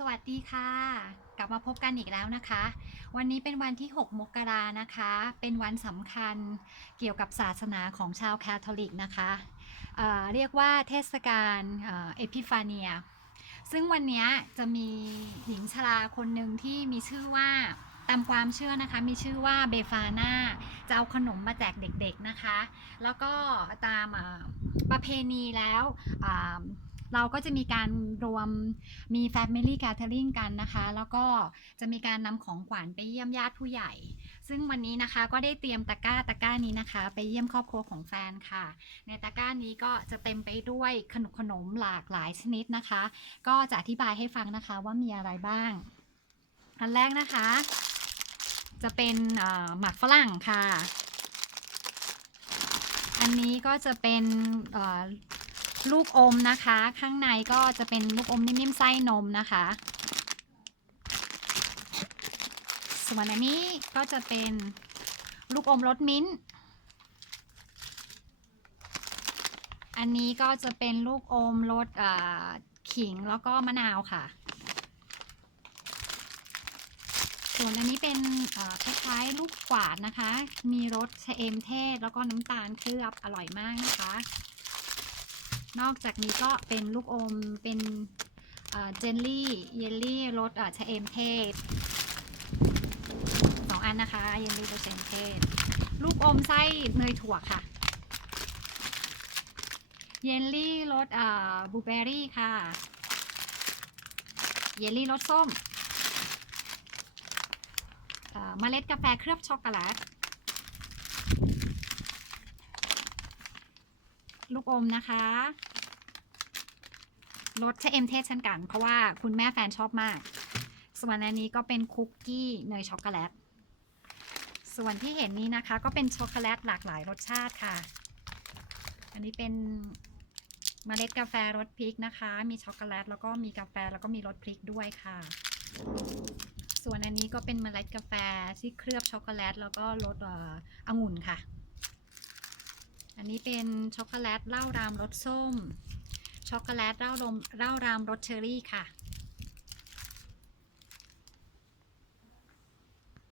สวัสดีค่ะ กลับมาพบกันอีกแล้วนะคะ วันนี้เป็นวันที่ 6 มกรานะคะ เป็นวันสำคัญเกี่ยวกับศาสนาของชาวแคทอลิกนะคะเเรียกว่าเทศกาลเอพิฟาเนีย ซึ่งวันนี้จะมีหญิงชราคนหนึ่งที่มีชื่อว่าตามความเชื่อนะคะมีชื่อว่าเบฟาน่าจะเอาขนมมาแจกเด็กๆนะคะ แล้วก็ตามประเพณีแล้ว เราก็จะมีการรวมมี Family Gathering กันนะคะ แล้วก็จะมีการนำของขวัญไปเยี่ยมญาติผู้ใหญ่ ซึ่งวันนี้นะคะก็ได้เตรียมตะกร้าตะกร้านี้นะคะ ไปเยี่ยมครอบครัวของแฟนค่ะ ในตะกร้านี้ก็จะเต็มไปด้วยขนมขนมหลากหลายชนิดนะคะ ก็จะอธิบายให้ฟังนะคะว่ามีอะไรบ้าง อันแรกนะคะ จะเป็นหมักฝรั่งค่ะ อันนี้ก็จะเป็น ลูกอมนะคะ ข้างในก็จะเป็นลูกอมนิ่มๆไส้นมนะคะ ส่วนอันนี้ก็จะเป็นลูกอมรสมิ้นท์อันนี้ก็จะเป็นลูกอมรสขิงแล้วก็มะนาวค่ะ ส่วนอันนี้เป็นคล้ายๆลูกกวาดนะคะ มีรสชะเอมเทศแล้วก็น้ำตาลเคลือบอร่อยมากนะคะ นอกจากนี้ก็เป็นลูกอม เป็นเจลลี่ เยลลี่รสอ่อชะเอมเทศสองอันนะคะ เยลลี่รสชะเอมเทศ ลูกอมไส้เนยถั่วค่ะ เยลลี่รสอ่าบลูเบอร์รี่ค่ะ เยลลี่รสส้มเมล็ดกาแฟเคลือบช็อกโกแลต ลูกอมนะคะรสชะเอ็มเทศเช่นกัน เพราะว่าคุณแม่แฟนชอบมาก ส่วนอันนี้ก็เป็นคุกกี้เนยช็อกโกแลต ส่วนที่เห็นนี้นะคะ ก็เป็นช็อกโกแลตหลากหลายรสชาติค่ะ อันนี้เป็นเมล็ดกาแฟรสพริกนะคะ มีช็อกโกแลตแล้วก็มีกาแฟแล้วก็มีรสพริกด้วยค่ะ ส่วนอันนี้ก็เป็นเมล็ดกาแฟที่เคลือบช็อกโกแลตแล้วก็รสอ่อองุ่นค่ะ อันนี้เป็นช็อกโกแลตเหล้ารามรสส้ม ช็อกโกแลตเหล้ารมเหล้ารามรสเชอรี่ค่ะ